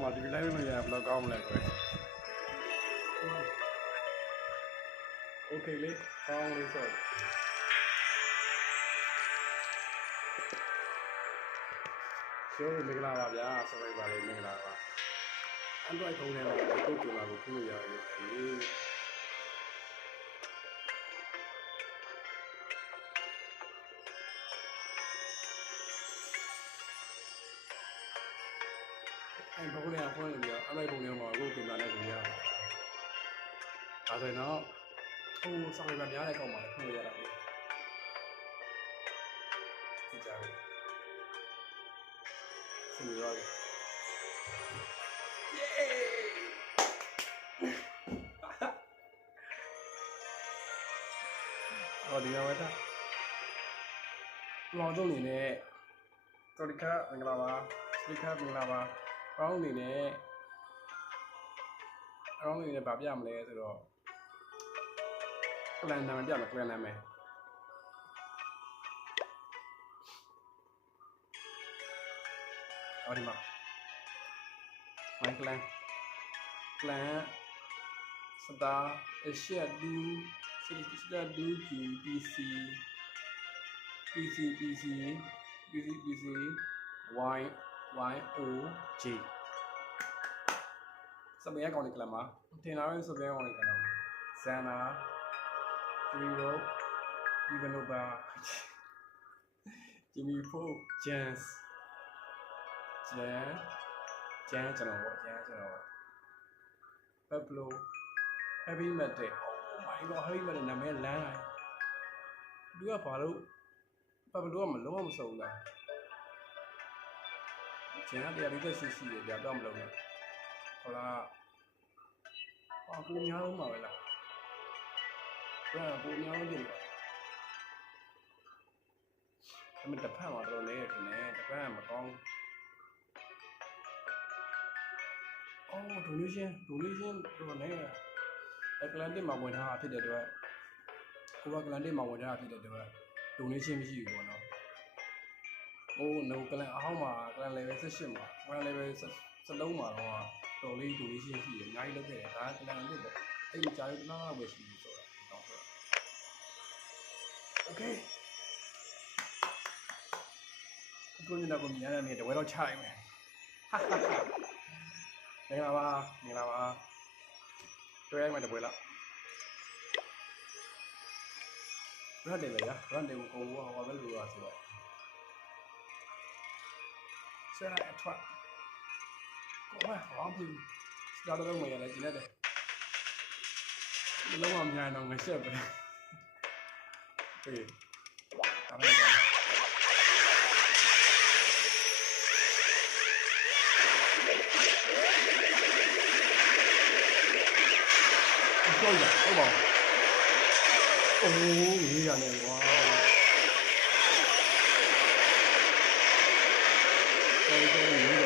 မှာဒီ live လို့ရဘယ်လောက်ကောင်းမလဲကွယ် Okay လေကောင်းလေးဆိုရှိုးမင်္ဂလာပါဗျာဆက်လိုက်ပါလေမင်္ဂလာပါ Android ဖုန်းထဲမှာကိုယ်ကင်မရာကိုဖွင့်လို့ရတယ် လေအဲ့ဘုန်းလေးကဖွင့်လို့ပြီးတော့ Android ဖုန်းထဲမှာကိုယ်ကင်မရာနဲ့ကိုရတယ်ဒါဆိုရင်တော့ဟိုဆောင်းရများတဲ့ကောင်မှလည်းဖွင့်လို့ရတာလေဒီကြားလေးစီရီရောလေး ဟောဒီမှာဝတ်တာလောင်တော့နေနဲ့တော်ဒီခါမင်္ဂလာပါဒီခါမင်္ဂလာပါ အောင်းနေနဲ့အောင်းနေနဲ့ဗာပြမလဲဆိုတော့ကလန်နာမပြမယ်ကလန်နာမယ်အော်ဒီမှာမိုင်ကလန်ကလန်စတာအရှက်ဒူ Solicitor do G PC PC PC PC PC Y Y O J စမရကောင်းနေကလမှာထင်လာရင်စပယ်ကောင်းနေကလမှာဇန်နာဂျီရိုဒီဗနိုဘာဂျီမီဖိုဂျန်စ်ဂျန်ဂျန်ကျွန်တော်ပေါ့ဂျန်ကျွန်တော်ပက်ပလို heavy metal oh my god heavy metal နာမည်လမ်းလိုက်သူကဘာလို့ပပလိုကမလုံးဝမစုံဘူးလား ကျန်တဲ့တရားလေးသက်ရှိရှိတယ်ဗျာတော့မလုံးနဲ့ဟောလားဟာကိုများလုံးပါပဲလားဘယ်ကိုများလုံးပြင်ပါအမေတစ်ဖက်မှာတော့လဲထင်တယ်တစ်ဖက်ကမကောင်းအော် donation donation တော့လည်းအကလန်တစ်မှာဝင်ထားတာဖြစ်တဲ့အတွက်ကိုကကလန်တစ်မှာဝင်ထားတာဖြစ်တဲ့အတွက် donation မရှိဘူးပေါ့နော်။ အိုး no ကလန်အဟောင်းမှာကလန် level 18မှာကလန် level 17မှာတော့တော်လေး donation ရှိတယ်အများကြီးလုပ်ခဲ့တယ်ဒါကကလန်တစ်ပေါ့အဲ့ဒီကြားရတနာပဲရှိပြီဆိုတာတော့ဆိုတော့ Okay ကိုမြင်တော့ကိုမြင်ရတဲ့နေ့တဝဲတော့ချလိုက်မယ်ဟာဟာဟာမင်္ဂလာပါမင်္ဂလာပါတွေ့ရမှတပွဲလားရတ်တယ်ပဲရရတ်တယ်ကိုကိုဟောပဲလို့ရဆိုတော့ sẽ lại thuận. Cũng là khó thì ra đâu mày là gì đây này lúc mà nhà nào ngày xưa vậy? Thì cảm ơn Ôi giời, ôi bò. Ôi, nghĩ ra này quá. wow. Então, tá evoluindo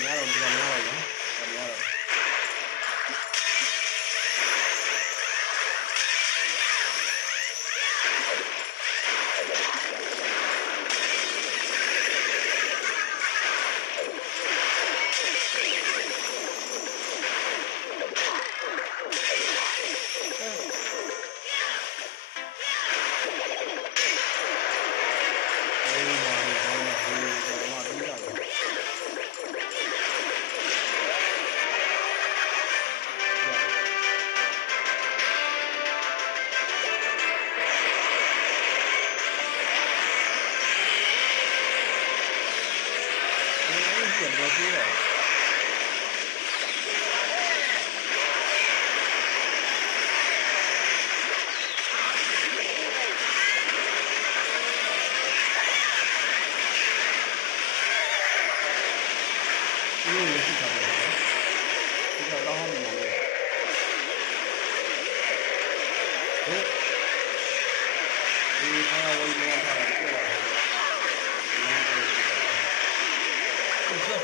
Ne oldu lan ne oldu? Điều này 小的 thể giúp.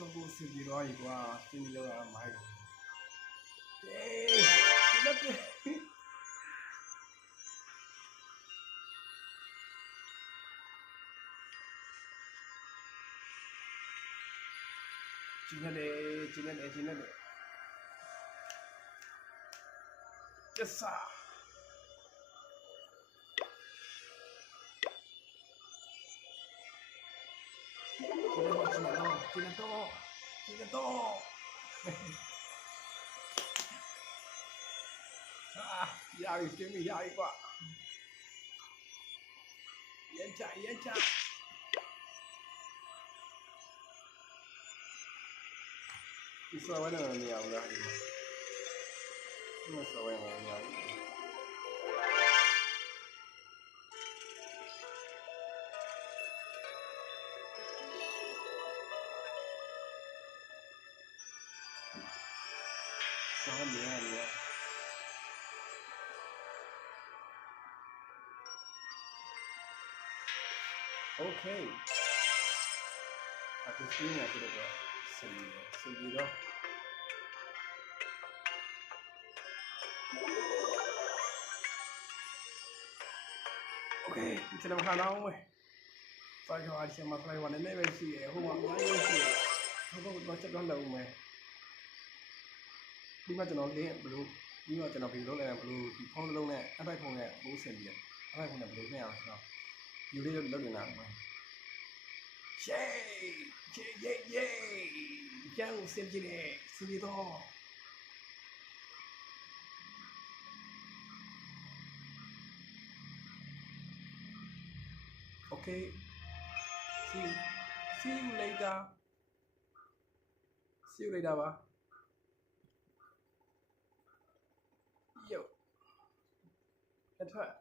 Togo seguirò qua là migliorare mai. Ehi, guardate! Cina deh, cina deh, cina deh. Yes, sao? 听得到，听得到，哈哈，厉害，厉害，厉害吧？厉害，厉害。你说我能不能念出？你说我能不能？gì hay gì Okey. Aku sini aku dah buat sendiri. Sendiri dah. Okey, kita dah makan awam eh. Saya kau ada semua perayaan ini, besi eh, rumah saya besi. Aku baca dalam eh. ဒီမှာကျွန်တော်လင်းဘလို့ဒီမှာကျွန်တော်ဘယ်လိုလုပ်လဲဘလို့ဒီဖုန်းတစ်လုံးနဲ့အပိုက်ဖုန်းနဲ့ဘိုးစင်ပြီးအပိုက်ဖုန်းနဲ့ဘလို့နှိမ့်အောင်ဆိုတော့ယူလေးလုပ်နေတာမှာ Yay! Yay! Yay! Yay! ကျန်းကိုစင်ကြည့်တယ်စင်ကြည့်တော့ Okay. See you. See you later. See you later ပါ enthalten.